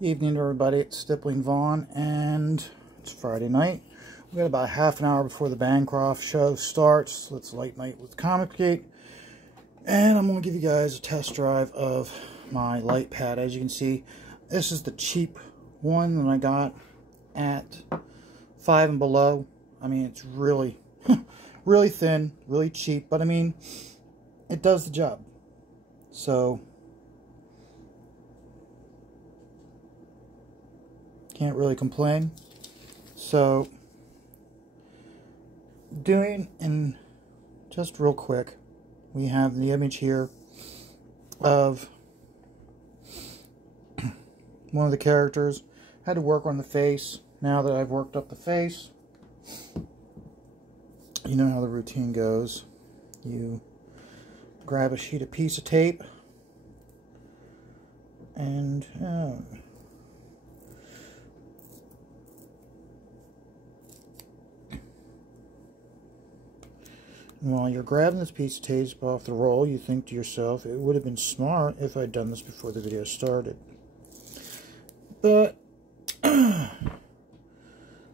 Evening, everybody. It's Stippling Vaughn, and it's Friday night. We got about half an hour before the Bancroft show starts. It's late night with Comicsgate, and I'm going to give you guys a test drive of my light pad. As you can see, this is the cheap one that I got at Five and Below. I mean, it's really, really thin, really cheap, but I mean, it does the job. So can't really complain. So, just real quick, we have the image here of one of the characters. Had to work on the face. Now that I've worked up the face, you know how the routine goes. You grab a piece of tape and while you're grabbing this piece of tape off the roll, you think to yourself, it would have been smart if I'd done this before the video started. But I'm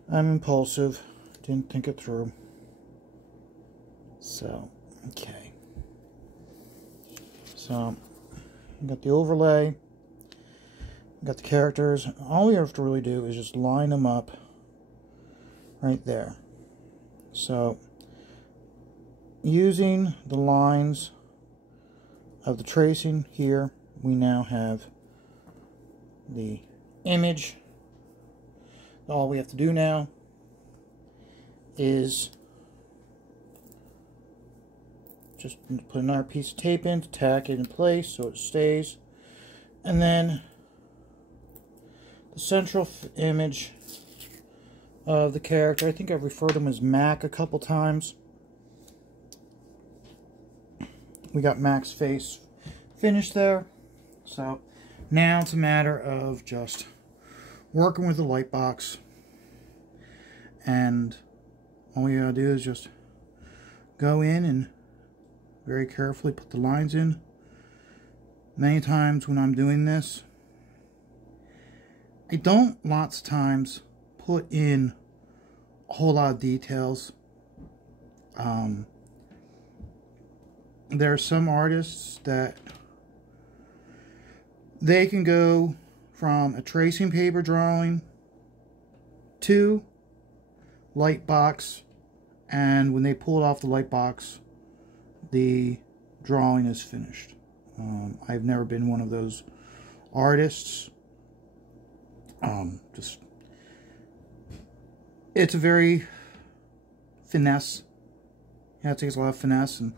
impulsive, didn't think it through. So, okay. So, we got the overlay, we got the characters. All we have to really do is just line them up right there. So, using the lines of the tracing here, we now have the image. All we have to do now is just put another piece of tape in to tack it in place so it stays. And then the central image of the character, I think I've referred to him as Mac a couple times. We got Mac's face finished there. So now it's a matter of just working with the light box. And all you gotta do is just go in and very carefully put the lines in. Many times when I'm doing this, I don't lots of times put in a whole lot of details. There are some artists that they can go from a tracing paper drawing to light box, and when they pull it off the light box, the drawing is finished. I've never been one of those artists. It's a very finesse. Yeah, it takes a lot of finesse, and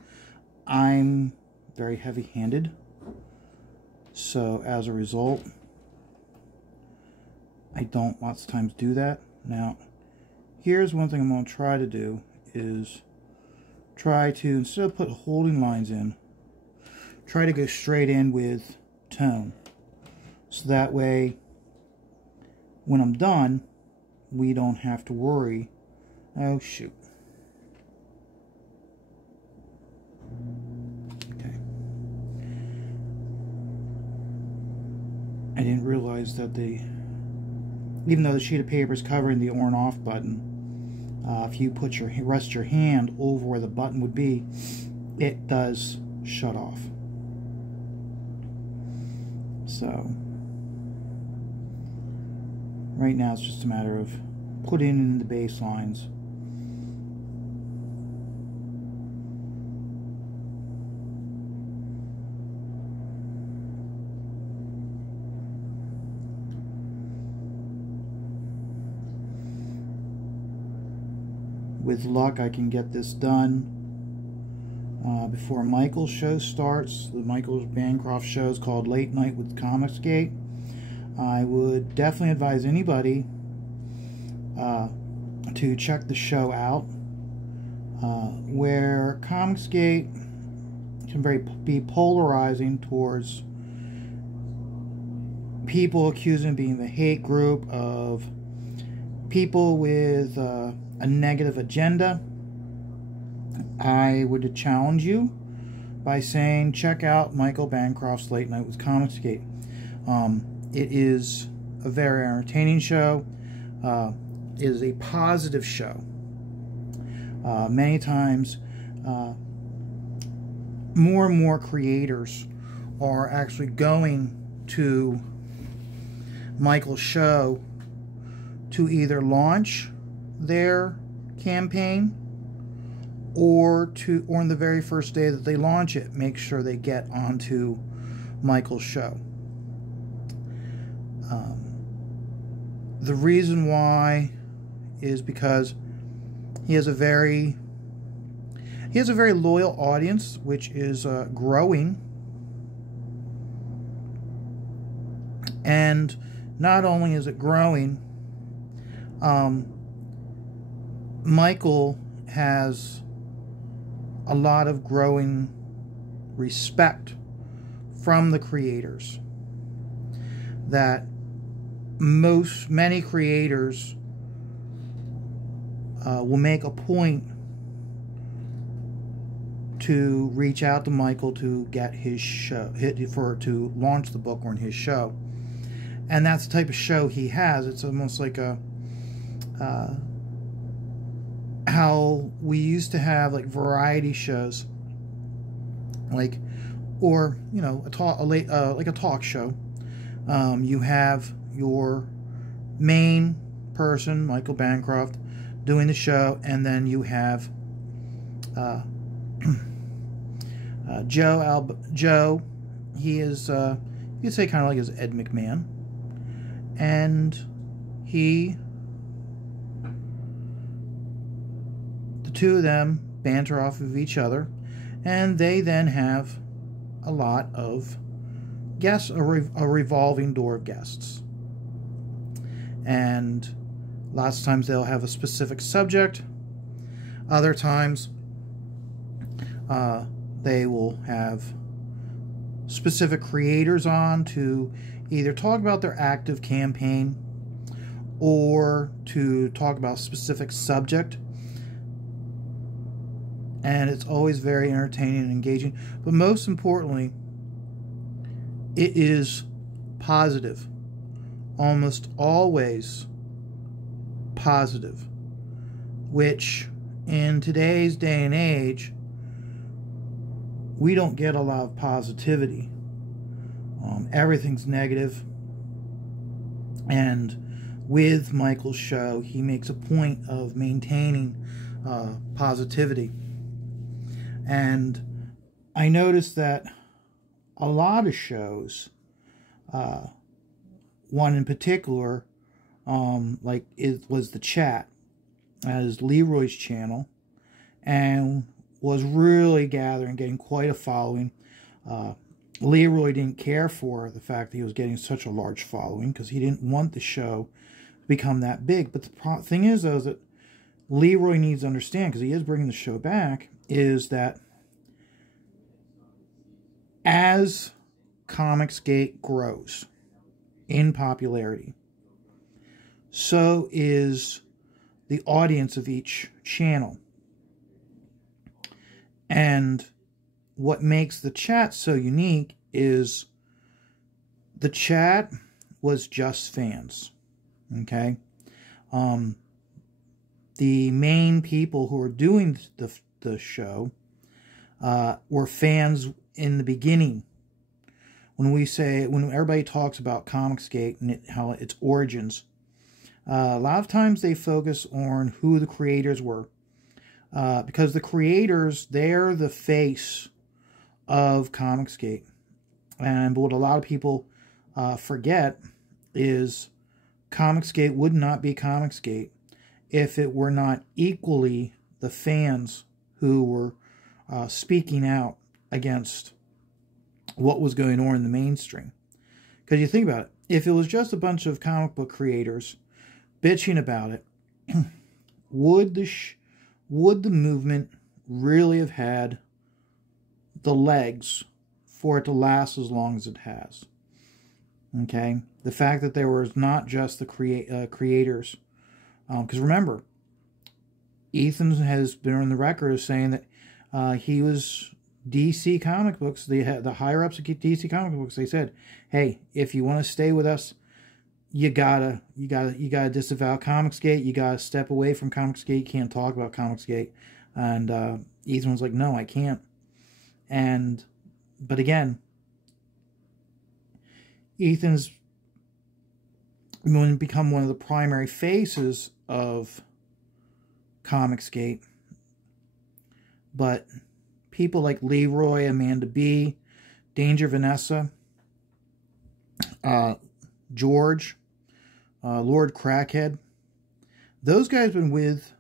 I'm very heavy-handed. So as a result, I don't lots of times do that. Now, here's one thing I'm going to try to do is try to, instead of put holding lines in, try to go straight in with tone. So that way, when I'm done, we don't have to worry. Oh, shoot. Okay. I didn't realize that even though the sheet of paper is covering the on off button, if you put rest your hand over where the button would be, it does shut off. So right now it's just a matter of putting in the baselines. With luck, I can get this done before Michael's show starts. The Michael's Bancroft show is called Late Night with Comicsgate. I would definitely advise anybody to check the show out, where Comicsgate can be polarizing towards people accusing of being the hate group of people with a negative agenda. I would challenge you by saying check out Michael Bancroft's Late Night with Comicsgate. It is a very entertaining show. It is a positive show. Many times, more and more creators are actually going to Michael's show to either launch their campaign or on the very first day that they launch it, make sure they get onto Michael's show. The reason why is because he has a very loyal audience, which is growing. And not only is it growing, Michael has a lot of growing respect from the creators, that many creators will make a point to reach out to Michael to get his show, to launch the book on his show. And that's the type of show he has. It's almost like how we used to have like variety shows, like, or you know, like a talk show. You have your main person, Michael Bancroft, doing the show, and then you have Joe. He is you could say kind of like his Ed McMahon, and the two of them banter off of each other, and they then have a lot of guests, a revolving door of guests. And lots of times they'll have a specific subject. Other times they will have specific creators on to either talk about their active campaign or to talk about a specific subject. And it's always very entertaining and engaging. But most importantly, it is positive. Almost always positive. Which, in today's day and age, we don't get a lot of positivity. Everything's negative. And with Michael's show, he makes a point of maintaining positivity. And I noticed that a lot of shows, one in particular, like it was The Chat, as Leroy's channel, and was really getting quite a following. Leroy didn't care for the fact that he was getting such a large following, because he didn't want the show to become that big. But the thing is, though, is that Leroy needs to understand, because he is bringing the show back, is that as Comicsgate grows in popularity, so is the audience of each channel. And what makes The Chat so unique is The Chat was just fans. Okay? The main people who were doing the show were fans in the beginning. When everybody talks about Comicsgate and how its origins, a lot of times they focus on who the creators were. Because the creators, they're the face of Comicsgate. And what a lot of people forget is Comicsgate would not be Comicsgate if it were not equally the fans who were speaking out against what was going on in the mainstream. Because you think about it, if it was just a bunch of comic book creators bitching about it, would the movement really have had the legs for it to last as long as it has? Okay? The fact that there was not just the creators. Because remember, Ethan has been on the record as saying that he was DC Comic Books, the higher-ups at DC Comic Books, they said, hey, if you want to stay with us, you gotta disavow Comicsgate. You gotta step away from Comicsgate. You can't talk about Comicsgate. And Ethan was like, no, I can't. But again, Ethan's going to become one of the primary faces of Comicsgate. But people like Leroy, Amanda B, Danger Vanessa, George, Lord Crackhead, those guys have been with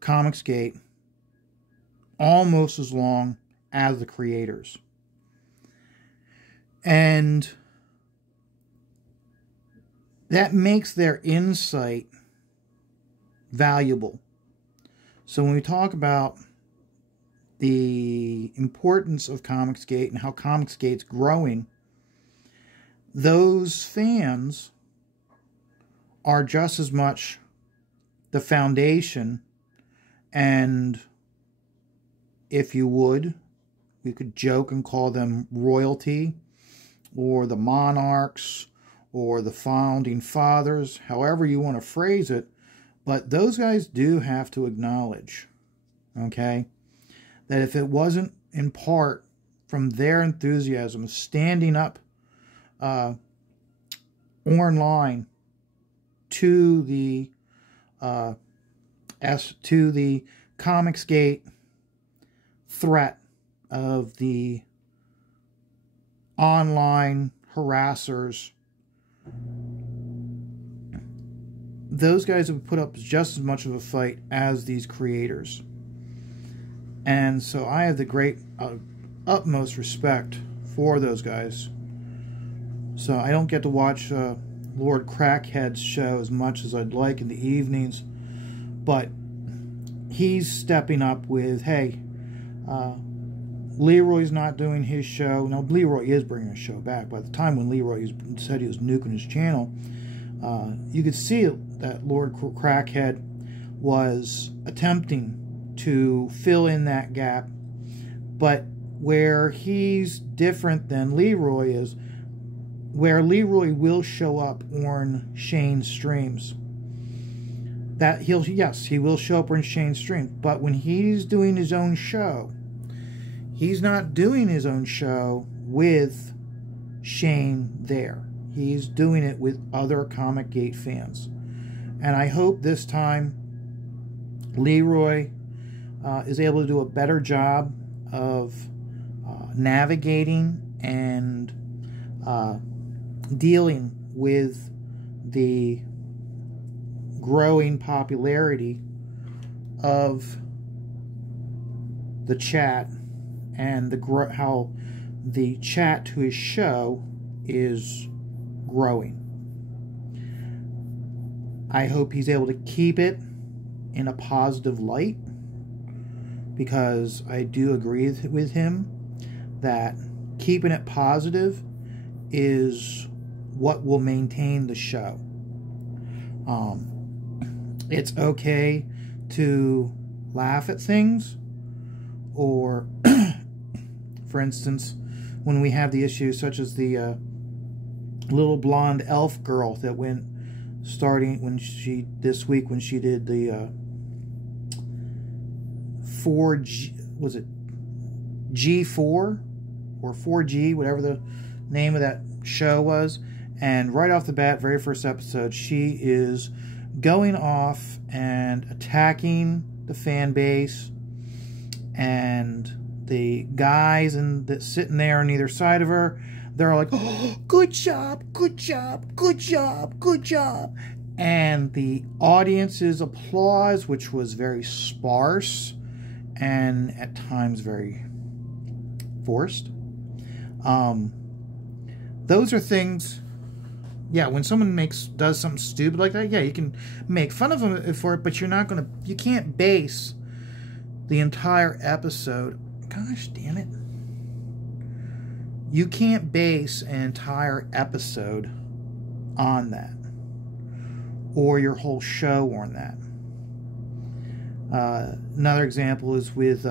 Comicsgate almost as long as the creators. And that makes their insight valuable. So when we talk about the importance of Comicsgate and how Comicsgate's growing, those fans are just as much the foundation, and if you would, we could joke and call them royalty, or the monarchs, or the founding fathers, however you want to phrase it. But those guys do have to acknowledge, okay, that if it wasn't in part from their enthusiasm, standing up online to the Comicsgate threat of the online harassers, those guys have put up just as much of a fight as these creators. And so I have the great utmost respect for those guys. So I don't get to watch Lord Crackhead's show as much as I'd like in the evenings, but he's stepping up with, hey, Leroy's not doing his show. Now, Leroy is bringing his show back. By the time when Leroy said he was nuking his channel, you could see that Lord Crackhead was attempting to fill in that gap. But where he's different than Leroy is where Leroy will show up on Shane's streams. That he will show up on Shane's streams, but when he's doing his own show, he's not doing his own show with Shane there. He's doing it with other Comicsgate fans. And I hope this time Leroy is able to do a better job of navigating and dealing with the growing popularity of the chat and how the chat to his show is growing. I hope he's able to keep it in a positive light, because I do agree with him that keeping it positive is what will maintain the show. It's okay to laugh at things, or for instance, when we have the issues such as the little blonde elf girl that went this week when she did the 4G, was it G4 or 4G, whatever the name of that show was. And right off the bat, very first episode, she is going off and attacking the fan base, and the guys that's sitting there on either side of her, they're like, oh, good job, good job, good job, good job. And the audience's applause, which was very sparse and at times very forced. Those are things, yeah, when someone does something stupid like that, yeah, you can make fun of them for it, but you can't base the entire episode, gosh damn it, you can't base an entire episode on that, or your whole show on that. Another example is with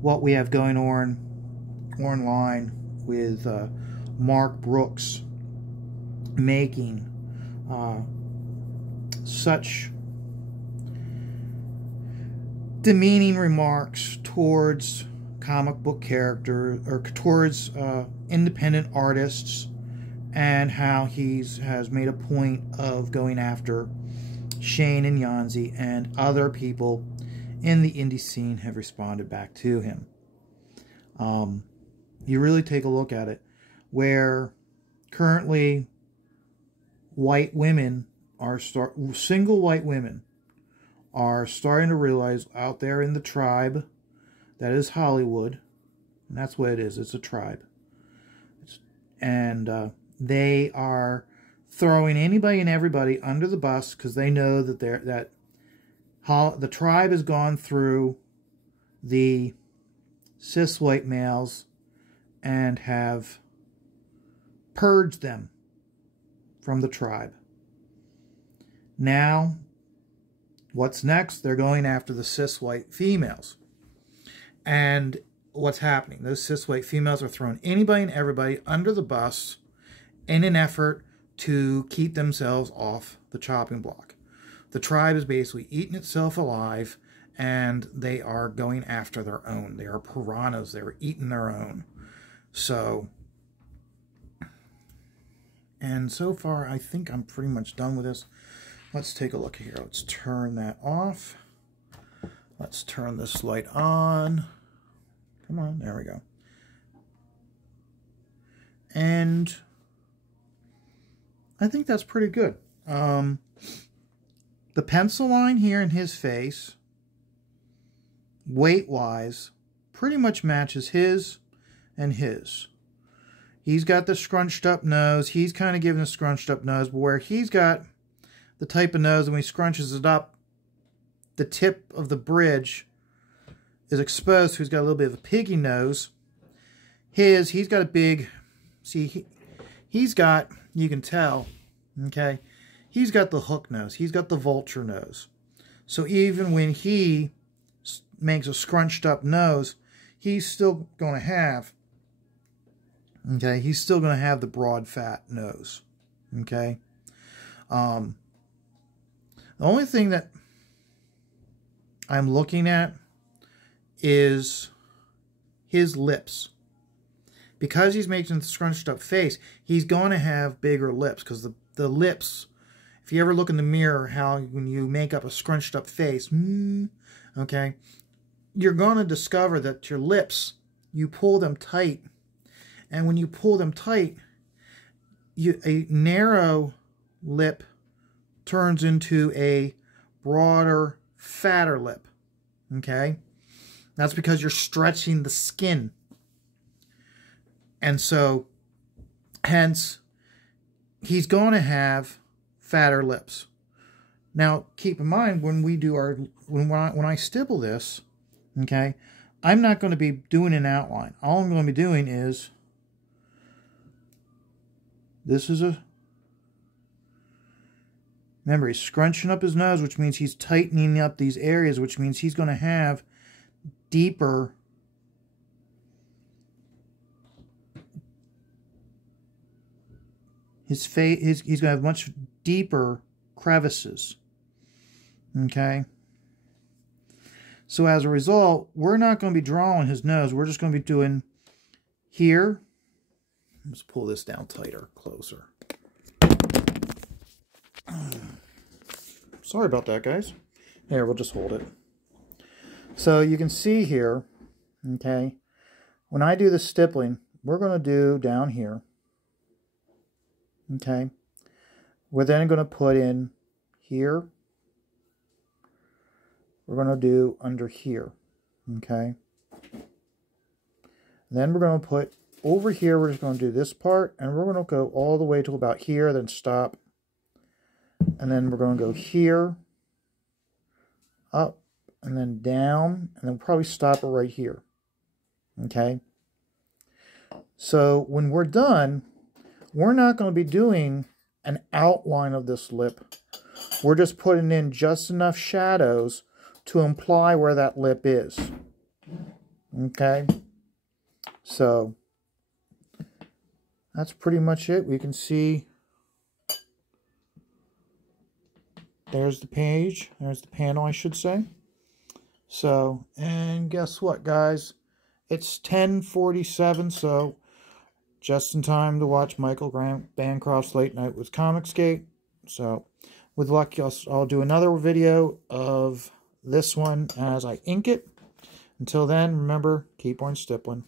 what we have going on online with Mark Brooks making such demeaning remarks towards comic book characters or towards independent artists, and how has made a point of going after Shane and Yanzi, and other people in the indie scene have responded back to him. You really take a look at it, where currently white women are single white women are starting to realize out there in the tribe that is Hollywood, and that's what it is. It's a tribe, and they are throwing anybody and everybody under the bus because they know that the tribe has gone through the cis white males and have purged them from the tribe. Now, what's next? They're going after the cis white females. And what's happening? Those cis white females are throwing anybody and everybody under the bus in an effort to keep themselves off the chopping block. The tribe is basically eating itself alive, and they are going after their own. They are piranhas. They're eating their own. So, and so far, I think I'm pretty much done with this. Let's take a look here. Let's turn that off. Let's turn this light on. Come on, there we go. And I think that's pretty good. The pencil line here in his face, weight-wise, pretty much matches his and his. He's got the scrunched up nose. He's kind of giving a scrunched up nose, but where he's got the type of nose, and when he scrunches it up, the tip of the bridge is exposed, so he's got a little bit of a piggy nose. He's got a big, see, he's got, you can tell, okay, he's got the hook nose. He's got the vulture nose. So even when he makes a scrunched up nose, he's still going to have, okay, he's still going to have the broad fat nose, okay. The only thing that I'm looking at is his lips. Because he's making the scrunched up face, he's going to have bigger lips, because the lips, if you ever look in the mirror, how when you make up a scrunched up face, okay, you're going to discover that your lips, you pull them tight, and when you pull them tight, a narrow lip turns into a broader, fatter lip, okay? That's because you're stretching the skin. And so, hence, he's going to have fatter lips. Now, keep in mind, when we do when I stipple this, okay, I'm not going to be doing an outline. All I'm going to be doing is, remember, he's scrunching up his nose, which means he's tightening up these areas, which means he's going to have deeper he's going to have much deeper crevices. Okay? So as a result, we're not going to be drawing his nose. We're just going to be doing here. Let's pull this down tighter, closer. Sorry about that, guys. Here, we'll just hold it. So you can see here, okay, when I do the stippling, we're going to do down here, okay. We're then going to put in here. We're going to do under here, okay. Then we're going to put over here, we're just going to do this part, and we're going to go all the way to about here, then stop. And then we're going to go here, up, and then down, and then probably stop it right here. Okay? So when we're done, we're not going to be doing an outline of this lip. We're just putting in just enough shadows to imply where that lip is. Okay? So that's pretty much it. We can see there's the page. There's the panel, I should say. So, and guess what, guys? It's 10:47, so just in time to watch Michael Bancroft's Late Night with Comicsgate. So, with luck, I'll do another video of this one as I ink it. Until then, remember, keep on stippling.